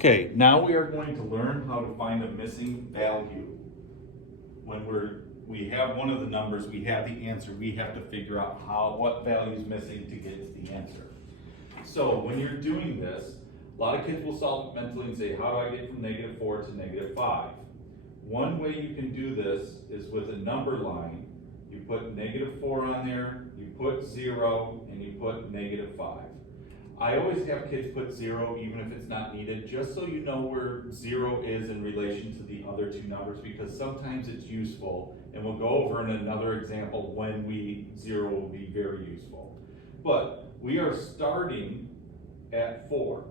Okay, now we are going to learn how to find a missing value. When we have one of the numbers, we have the answer, we have to figure out what value is missing to get to the answer. So when you're doing this, a lot of kids will solve it mentally and say, how do I get from -4 to -5? One way you can do this is with a number line. You put -4 on there, you put 0, and you put -5. I always have kids put 0 even if it's not needed, just so you know where 0 is in relation to the other two numbers, because sometimes it's useful, and we'll go over in another example when 0 will be very useful. But we are starting at 4.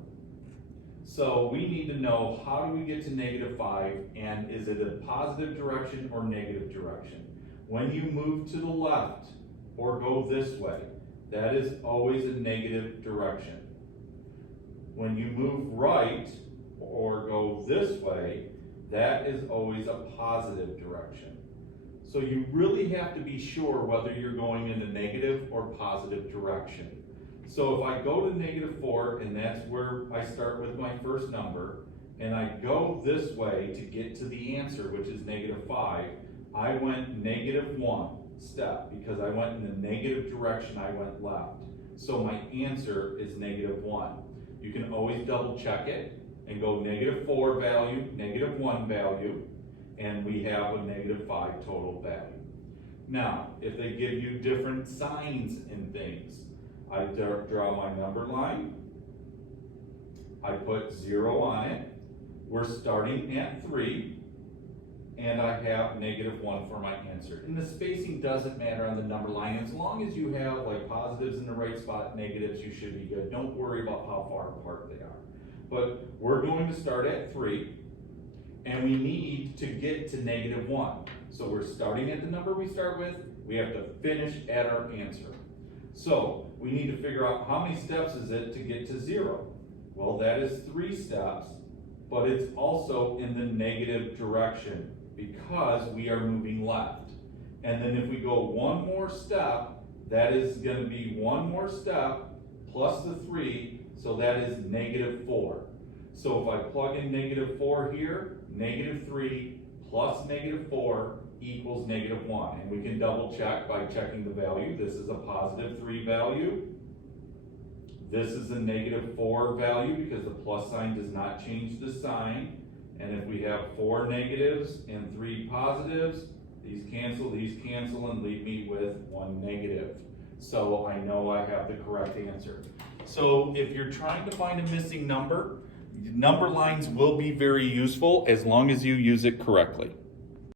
So we need to know, how do we get to -5, and is it a positive direction or negative direction? When you move to the left or go this way, that is always a negative direction. When you move right or go this way, that is always a positive direction. So you really have to be sure whether you're going in a negative or positive direction. So if I go to -4, and that's where I start with my first number, and I go this way to get to the answer, which is -5, I went -1 step. Because I went in the negative direction, I went left. So my answer is -1. You can always double check it and go -4 value, -1 value, and we have a -5 total value. Now, if they give you different signs and things, I draw my number line, I put 0 on it, we're starting at 3, and I have -1 for my answer. And the spacing doesn't matter on the number line. As long as you have like positives in the right spot, negatives, you should be good. Don't worry about how far apart they are. But we're going to start at 3, and we need to get to -1. So we're starting at the number we start with, we have to finish at our answer. So we need to figure out how many steps is it to get to 0. Well, that is 3 steps, but it's also in the negative direction, because we are moving left. And then if we go one more step, that is going to be one more step plus the 3, so that is -4. So if I plug in -4 here, -3 plus -4 equals -1. And we can double check by checking the value. This is a +3 value. This is a -4 value because the plus sign does not change the sign. And if we have 4 negatives and 3 positives, these cancel, and leave me with 1 negative. So I know I have the correct answer. So if you're trying to find a missing number, number lines will be very useful as long as you use it correctly.